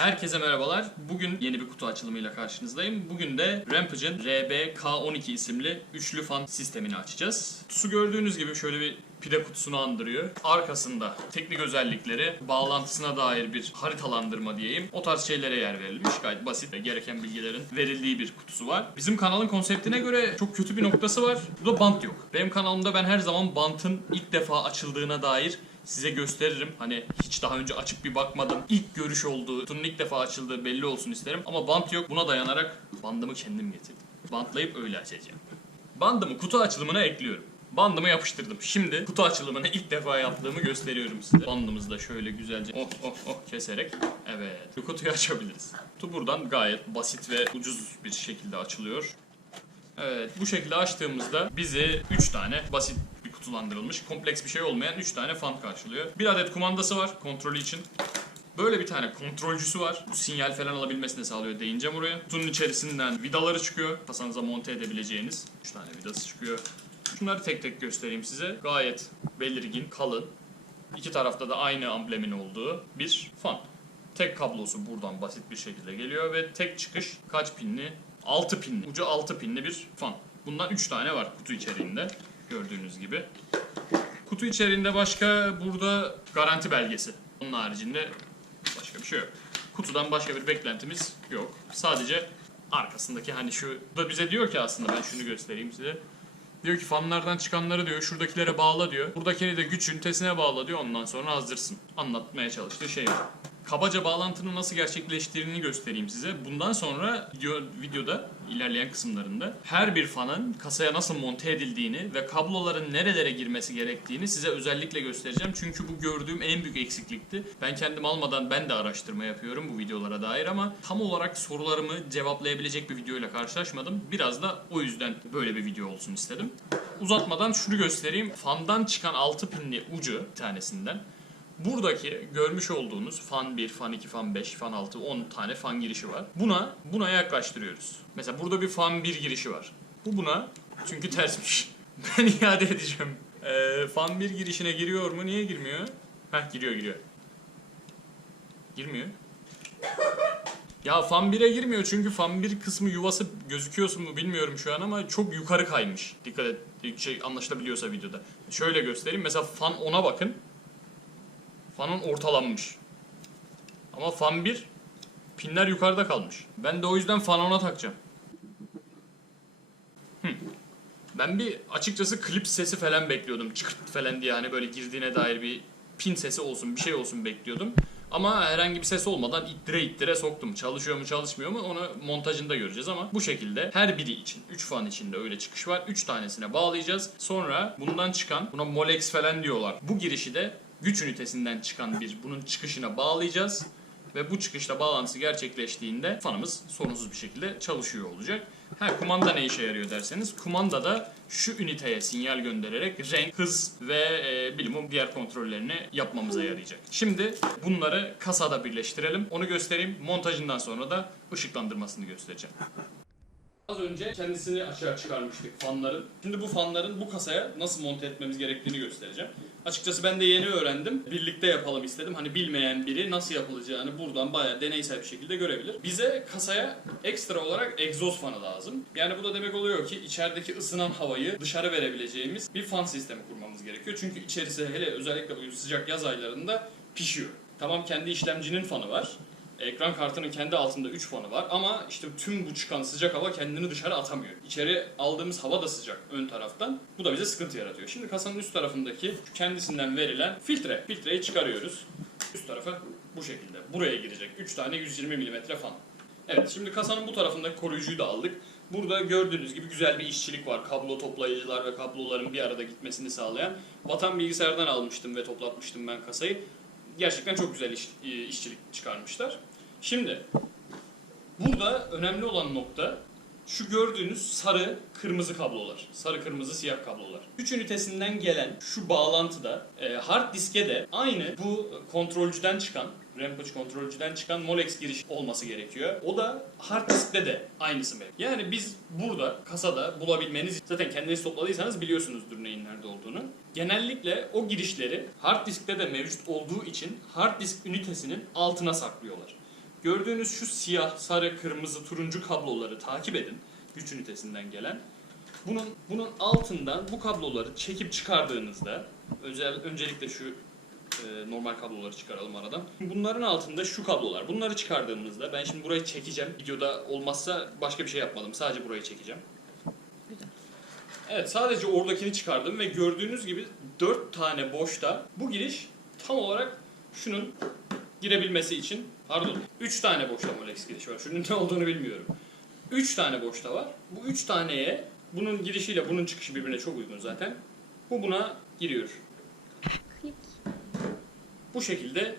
Herkese merhabalar. Bugün yeni bir kutu açılımıyla karşınızdayım. Bugün de Rampage'ın RB-K12 isimli üçlü fan sistemini açacağız. Kutusu gördüğünüz gibi şöyle bir pide kutusunu andırıyor. Arkasında teknik özellikleri, bağlantısına dair bir haritalandırma diyeyim. O tarz şeylere yer verilmiş. Gayet basit ve gereken bilgilerin verildiği bir kutusu var. Bizim kanalın konseptine göre çok kötü bir noktası var. Bu da bant yok. Benim kanalımda ben her zaman bantın ilk defa açıldığına dair size gösteririm. Hani hiç daha önce açıp bir bakmadım. İlk görüş olduğu, kutunun ilk defa açıldığı belli olsun isterim. Ama bant yok. Buna dayanarak bandımı kendim getirdim. Bantlayıp öyle açacağım. Bandımı kutu açılımına ekliyorum. Bandımı yapıştırdım. Şimdi kutu açılımını ilk defa yaptığımı gösteriyorum size. Bandımızı da şöyle güzelce oh oh oh keserek evet şu kutuyu açabiliriz. Kutu buradan gayet basit ve ucuz bir şekilde açılıyor. Evet bu şekilde açtığımızda bizi 3 tane basit kutulandırılmış kompleks bir şey olmayan 3 tane fan karşılıyor. Bir adet kumandası var kontrolü için. Böyle bir tane kontrolcüsü var. Bu sinyal falan alabilmesini sağlıyor değineceğim oraya. Kutunun içerisinden vidaları çıkıyor. Kasanıza monte edebileceğiniz 3 tane vidası çıkıyor. Şunları tek tek göstereyim size. Gayet belirgin, kalın. İki tarafta da aynı amblemin olduğu bir fan. Tek kablosu buradan basit bir şekilde geliyor ve tek çıkış kaç pinli? 6 pinli. Ucu 6 pinli bir fan. Bundan 3 tane var kutu içeriğinde. Gördüğünüz gibi. Kutu içeriğinde başka burada garanti belgesi. Onun haricinde başka bir şey yok. Kutudan başka bir beklentimiz yok. Sadece arkasındaki hani şu da bize diyor ki aslında ben şunu göstereyim size. Diyor ki fanlardan çıkanları diyor şuradakilere bağla diyor. Buradakini de güç ünitesine bağla diyor ondan sonra hazırsın. Anlatmaya çalıştığı şey bu. Kabaca bağlantının nasıl gerçekleştiğini göstereyim size. Bundan sonra video, videoda ilerleyen kısımlarında her bir fanın kasaya nasıl monte edildiğini ve kabloların nerelere girmesi gerektiğini size özellikle göstereceğim. Çünkü bu gördüğüm en büyük eksiklikti. Ben kendim almadan ben de araştırma yapıyorum bu videolara dair ama tam olarak sorularımı cevaplayabilecek bir videoyla karşılaşmadım. Biraz da o yüzden böyle bir video olsun istedim. Uzatmadan şunu göstereyim. Fandan çıkan 6 pinli ucu bir tanesinden Buradaki görmüş olduğunuz fan 1, fan 2, fan 5, fan 6, 10 tane fan girişi var. Buna buna yaklaştırıyoruz. Mesela burada bir fan 1 girişi var. Bu buna çünkü tersmiş. Ben iade edeceğim. Ee, fan 1 girişine giriyor mu? Niye girmiyor? Heh giriyor giriyor. Girmiyor. Ya fan 1'e girmiyor çünkü fan 1 kısmı yuvası gözüküyorsun mu bilmiyorum şu an ama çok yukarı kaymış. Dikkat et şey anlaşılabiliyorsa videoda. Şöyle göstereyim. Mesela fan 10'a bakın. Fanın ortalanmış. Ama fan 1 pinler yukarıda kalmış. Ben de o yüzden fan 10'a takacağım. Hı. Ben bir açıkçası klip sesi falan bekliyordum. Çıkırt falan diye hani böyle girdiğine dair bir pin sesi olsun bir şey olsun bekliyordum. Ama herhangi bir ses olmadan ittire ittire soktum. Çalışıyor mu çalışmıyor mu onu montajında göreceğiz ama bu şekilde her biri için 3 fan içinde öyle çıkış var. 3 tanesine bağlayacağız. Sonra bundan çıkan buna Molex falan diyorlar. Bu girişi de güç ünitesinden çıkan bir bunun çıkışına bağlayacağız. Ve bu çıkışla bağlantısı gerçekleştiğinde fanımız sorunsuz bir şekilde çalışıyor olacak. Ha kumanda ne işe yarıyor derseniz kumanda da şu üniteye sinyal göndererek renk, hız ve e, bilimum diğer kontrollerini yapmamıza yarayacak. Şimdi bunları kasada birleştirelim. Onu göstereyim. Montajından sonra da ışıklandırmasını göstereceğim. Az önce kendisini açığa çıkarmıştık fanların. Şimdi bu fanların bu kasaya nasıl monte etmemiz gerektiğini göstereceğim. Açıkçası ben de yeni öğrendim. Birlikte yapalım istedim. Hani bilmeyen biri nasıl yapılacağını buradan bayağı deneysel bir şekilde görebilir. Bize kasaya ekstra olarak egzoz fanı lazım. Yani bu da demek oluyor ki içerideki ısınan havayı dışarı verebileceğimiz bir fan sistemi kurmamız gerekiyor. Çünkü içerisi hele özellikle bu sıcak yaz aylarında pişiyor. Tamam kendi işlemcinin fanı var. Ekran kartının kendi altında 3 fanı var ama işte tüm bu çıkan sıcak hava kendini dışarı atamıyor. İçeri aldığımız hava da sıcak ön taraftan. Bu da bize sıkıntı yaratıyor. Şimdi kasanın üst tarafındaki kendisinden verilen filtre. Filtreyi çıkarıyoruz. Üst tarafa bu şekilde. Buraya girecek. 3 tane 120 mm fan. Evet şimdi kasanın bu tarafındaki koruyucuyu da aldık. Burada gördüğünüz gibi güzel bir işçilik var. Kablo toplayıcılar ve kabloların bir arada gitmesini sağlayan. Vatan bilgisayardan almıştım ve toplatmıştım ben kasayı. Gerçekten çok güzel iş, işçilik çıkarmışlar. Şimdi burada önemli olan nokta şu gördüğünüz sarı kırmızı kablolar. Sarı kırmızı siyah kablolar. Güç ünitesinden gelen şu bağlantıda e, hard diske de aynı bu kontrolcüden çıkan Rampage kontrolcüden çıkan Molex giriş olması gerekiyor. O da hard diskte de aynısı mı? Yani biz burada kasada bulabilmeniz zaten kendiniz topladıysanız biliyorsunuzdur neyin nerede olduğunu. Genellikle o girişleri hard diskte de mevcut olduğu için hard disk ünitesinin altına saklıyorlar. Gördüğünüz şu siyah, sarı, kırmızı, turuncu kabloları takip edin. Güç ünitesinden gelen. Bunun bunun altından bu kabloları çekip çıkardığınızda özel öncelikle şu e, normal kabloları çıkaralım aradan. Bunların altında şu kablolar. Bunları çıkardığımızda ben şimdi burayı çekeceğim. Videoda olmazsa başka bir şey yapmadım. Sadece burayı çekeceğim. Güzel. Evet sadece oradakini çıkardım ve gördüğünüz gibi 4 tane boşta bu giriş tam olarak şunun girebilmesi için pardon 3 tane boşta Molex girişi var. Şunun ne olduğunu bilmiyorum. 3 tane boşta var. Bu 3 taneye bunun girişiyle bunun çıkışı birbirine çok uygun zaten. Bu buna giriyor. Klik. Bu şekilde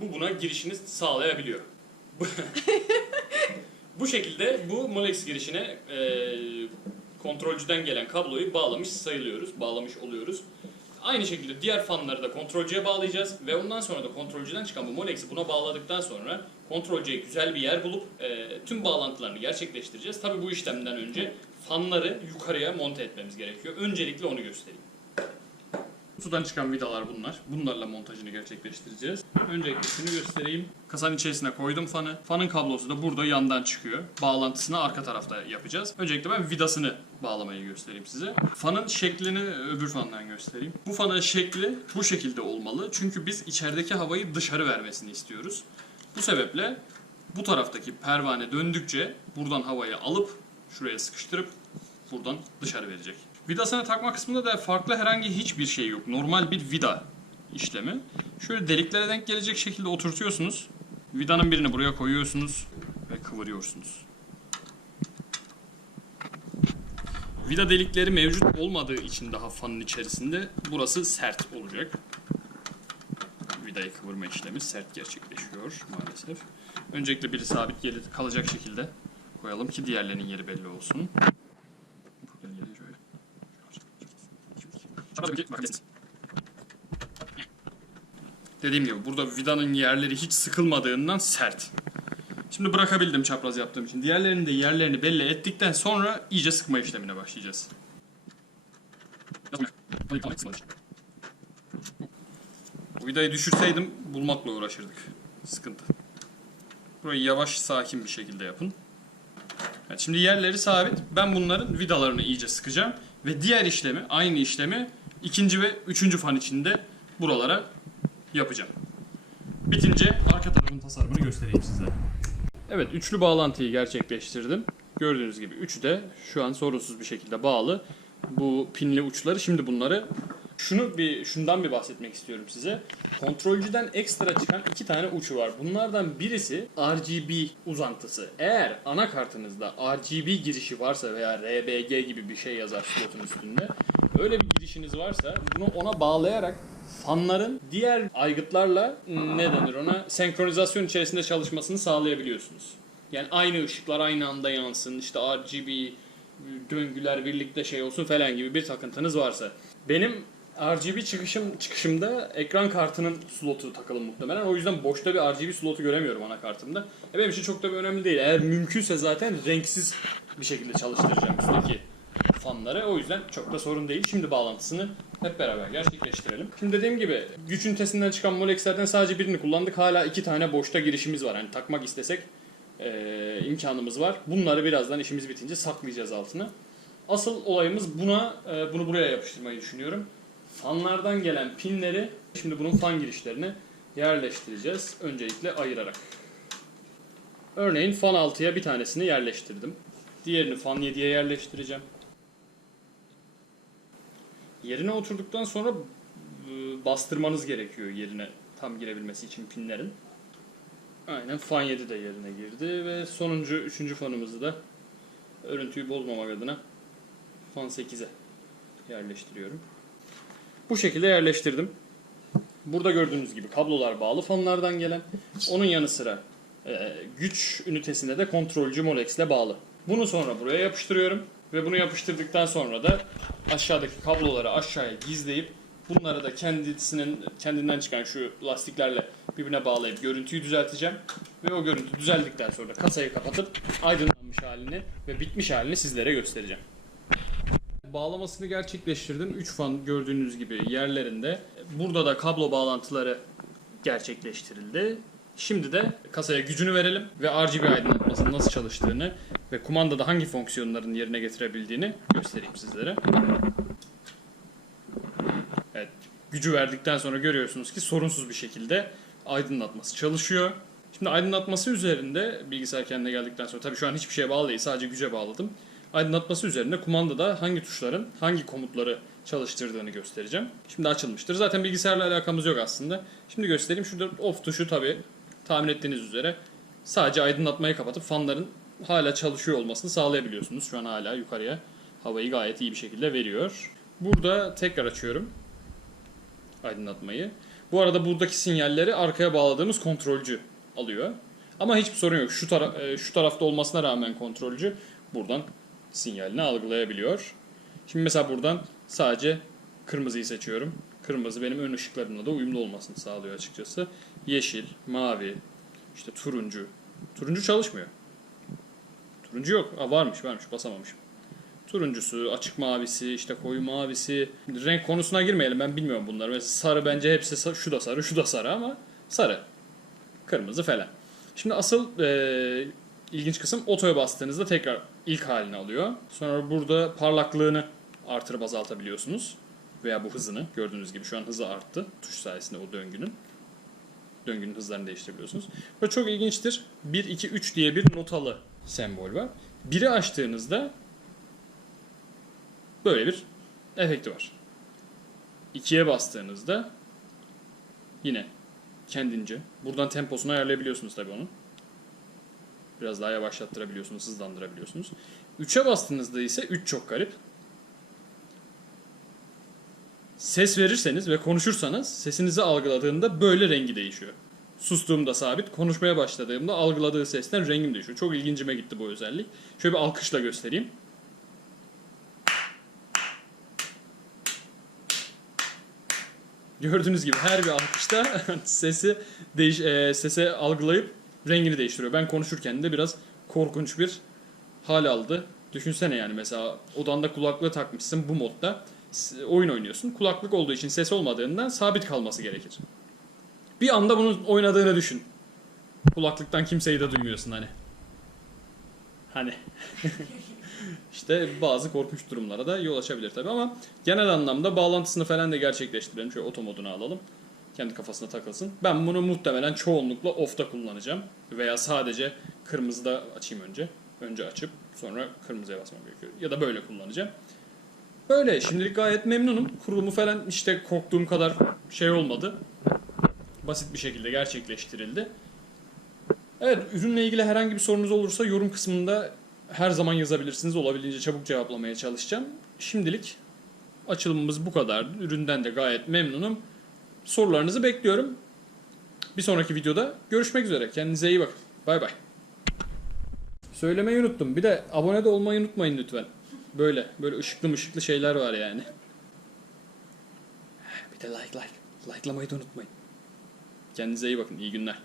bu buna girişini sağlayabiliyor. Bu şekilde bu Molex girişine e, kontrolcüden gelen kabloyu bağlamış sayılıyoruz, bağlamış oluyoruz. Aynı şekilde diğer fanları da kontrolcüye bağlayacağız ve ondan sonra da kontrolcüden çıkan bu Molex'i buna bağladıktan sonra kontrolcüye güzel bir yer bulup e, tüm bağlantılarını gerçekleştireceğiz. Tabi bu işlemden önce fanları yukarıya monte etmemiz gerekiyor. Öncelikle onu göstereyim. Kutudan çıkan vidalar bunlar. Bunlarla montajını gerçekleştireceğiz. Öncelikle şunu göstereyim. Kasanın içerisine koydum fanı. Fanın kablosu da burada yandan çıkıyor. Bağlantısını arka tarafta yapacağız. Öncelikle ben vidasını bağlamayı göstereyim size. Fanın şeklini öbür fandan göstereyim. Bu fanın şekli bu şekilde olmalı. Çünkü biz içerideki havayı dışarı vermesini istiyoruz. Bu sebeple bu taraftaki pervane döndükçe buradan havayı alıp şuraya sıkıştırıp buradan dışarı verecek. Vidasını takma kısmında da farklı herhangi hiçbir şey yok. Normal bir vida işlemi. Şöyle deliklere denk gelecek şekilde oturtuyorsunuz. Vidanın birini buraya koyuyorsunuz ve kıvırıyorsunuz. Vida delikleri mevcut olmadığı için daha fanın içerisinde burası sert olacak. Vidayı kıvırma işlemi sert gerçekleşiyor maalesef. Öncelikle biri sabit kalacak şekilde koyalım ki diğerlerinin yeri belli olsun. Buradan geri şöyle. Dediğim gibi burada vidanın yerleri hiç sıkılmadığından sert. Şimdi bırakabildim çapraz yaptığım için. Diğerlerinin de yerlerini belli ettikten sonra iyice sıkma işlemine başlayacağız. Bu vidayı düşürseydim bulmakla uğraşırdık. Sıkıntı. Burayı yavaş sakin bir şekilde yapın. Evet, şimdi yerleri sabit. Ben bunların vidalarını iyice sıkacağım. Ve diğer işlemi, aynı işlemi ikinci ve üçüncü fan içinde buralara yapacağım. Bitince arka tarafın tasarımını göstereyim size. Evet, üçlü bağlantıyı gerçekleştirdim. Gördüğünüz gibi üçü de şu an sorunsuz bir şekilde bağlı. Bu pinli uçları şimdi bunları şunu bir şundan bir bahsetmek istiyorum size. Kontrolcüden ekstra çıkan iki tane uçu var. Bunlardan birisi RGB uzantısı. Eğer anakartınızda RGB girişi varsa veya RBG gibi bir şey yazar slotun üstünde. Öyle bir girişiniz varsa bunu ona bağlayarak fanların diğer aygıtlarla ne denir ona senkronizasyon içerisinde çalışmasını sağlayabiliyorsunuz. Yani aynı ışıklar aynı anda yansın, işte RGB döngüler birlikte şey olsun falan gibi bir takıntınız varsa. Benim RGB çıkışım çıkışımda ekran kartının slotu takılı muhtemelen. O yüzden boşta bir RGB slotu göremiyorum anakartımda. E benim için çok da bir önemli değil. Eğer mümkünse zaten renksiz bir şekilde çalıştıracağım üstteki fanları. O yüzden çok da sorun değil. Şimdi bağlantısını hep beraber gerçekleştirelim. Şimdi dediğim gibi güç ünitesinden çıkan Molex'lerden sadece birini kullandık. Hala iki tane boşta girişimiz var. Hani takmak istesek e, imkanımız var. Bunları birazdan işimiz bitince saklayacağız altına. Asıl olayımız buna e, bunu buraya yapıştırmayı düşünüyorum. Fanlardan gelen pinleri şimdi bunun fan girişlerine yerleştireceğiz. Öncelikle ayırarak. Örneğin fan 6'ya bir tanesini yerleştirdim. Diğerini fan 7'ye yerleştireceğim. Yerine oturduktan sonra e, bastırmanız gerekiyor yerine tam girebilmesi için pinlerin. Aynen fan 7 de yerine girdi ve sonuncu üçüncü fanımızı da örüntüyü bozmamak adına fan 8'e yerleştiriyorum. Bu şekilde yerleştirdim. Burada gördüğünüz gibi kablolar bağlı fanlardan gelen. Onun yanı sıra güç ünitesinde de kontrolcü Molex ile bağlı. Bunu sonra buraya yapıştırıyorum ve bunu yapıştırdıktan sonra da aşağıdaki kabloları aşağıya gizleyip bunları da kendisinin kendinden çıkan şu lastiklerle birbirine bağlayıp görüntüyü düzelteceğim ve o görüntü düzeldikten sonra kasayı kapatıp aydınlanmış halini ve bitmiş halini sizlere göstereceğim. Bağlamasını gerçekleştirdim. 3 fan gördüğünüz gibi yerlerinde. Burada da kablo bağlantıları gerçekleştirildi. Şimdi de kasaya gücünü verelim ve RGB aydınlatmasının nasıl çalıştığını ve kumandada hangi fonksiyonların yerine getirebildiğini göstereyim sizlere. Evet, gücü verdikten sonra görüyorsunuz ki sorunsuz bir şekilde aydınlatması çalışıyor. Şimdi aydınlatması üzerinde bilgisayar kendine geldikten sonra tabii şu an hiçbir şeye bağlı değil sadece güce bağladım. Aydınlatması üzerinde kumandada hangi tuşların hangi komutları çalıştırdığını göstereceğim. Şimdi açılmıştır. Zaten bilgisayarla alakamız yok aslında. Şimdi göstereyim. Şurada off tuşu tabii tahmin ettiğiniz üzere sadece aydınlatmayı kapatıp fanların hala çalışıyor olmasını sağlayabiliyorsunuz. Şu an hala yukarıya havayı gayet iyi bir şekilde veriyor. Burada tekrar açıyorum aydınlatmayı. Bu arada buradaki sinyalleri arkaya bağladığımız kontrolcü alıyor. Ama hiçbir sorun yok. Şu, tara- e, şu tarafta olmasına rağmen kontrolcü buradan sinyalini algılayabiliyor. Şimdi mesela buradan sadece kırmızıyı seçiyorum. Kırmızı benim ön ışıklarımla da uyumlu olmasını sağlıyor açıkçası. Yeşil, mavi, işte turuncu. Turuncu çalışmıyor. Turuncu yok. Aa, varmış varmış basamamışım. Turuncusu, açık mavisi, işte koyu mavisi. Renk konusuna girmeyelim ben bilmiyorum bunları. Mesela sarı bence hepsi sa- şu da sarı, şu da sarı ama sarı. Kırmızı falan. Şimdi asıl e, ilginç kısım otoya bastığınızda tekrar ilk halini alıyor. Sonra burada parlaklığını artırıp azaltabiliyorsunuz. Veya bu hızını gördüğünüz gibi şu an hızı arttı. Tuş sayesinde o döngünün. Döngünün hızlarını değiştirebiliyorsunuz. Ve çok ilginçtir. 1, 2, 3 diye bir notalı sembol var. Biri açtığınızda böyle bir efekti var. 2'ye bastığınızda yine kendince. Buradan temposunu ayarlayabiliyorsunuz tabii onun. Biraz daha yavaşlattırabiliyorsunuz, hızlandırabiliyorsunuz. 3'e bastığınızda ise 3 çok garip. Ses verirseniz ve konuşursanız sesinizi algıladığında böyle rengi değişiyor. Sustuğumda sabit, konuşmaya başladığımda algıladığı sesten rengim değişiyor. Çok ilgincime gitti bu özellik. Şöyle bir alkışla göstereyim. Gördüğünüz gibi her bir alkışta sesi değiş e, sese algılayıp rengini değiştiriyor. Ben konuşurken de biraz korkunç bir hal aldı. Düşünsene yani mesela odanda kulaklığı takmışsın bu modda oyun oynuyorsun. Kulaklık olduğu için ses olmadığından sabit kalması gerekir. Bir anda bunun oynadığını düşün. Kulaklıktan kimseyi de duymuyorsun hani. Hani. işte bazı korkunç durumlara da yol açabilir tabii ama genel anlamda bağlantısını falan da gerçekleştirelim. Şöyle oto moduna alalım. Kendi kafasına takılsın. Ben bunu muhtemelen çoğunlukla off'ta kullanacağım. Veya sadece kırmızıda açayım önce. Önce açıp sonra kırmızıya basmam gerekiyor. Ya da böyle kullanacağım. Böyle şimdilik gayet memnunum. Kurulumu falan işte korktuğum kadar şey olmadı. Basit bir şekilde gerçekleştirildi. Evet, ürünle ilgili herhangi bir sorunuz olursa yorum kısmında her zaman yazabilirsiniz. Olabildiğince çabuk cevaplamaya çalışacağım. Şimdilik açılımımız bu kadar. Üründen de gayet memnunum. Sorularınızı bekliyorum. Bir sonraki videoda görüşmek üzere. Kendinize iyi bakın. Bay bay. Söylemeyi unuttum. Bir de abone de olmayı unutmayın lütfen. Böyle böyle ışıklı mışıklı şeyler var yani. Bir de like like. Like'lamayı da unutmayın. Kendinize iyi bakın. İyi günler.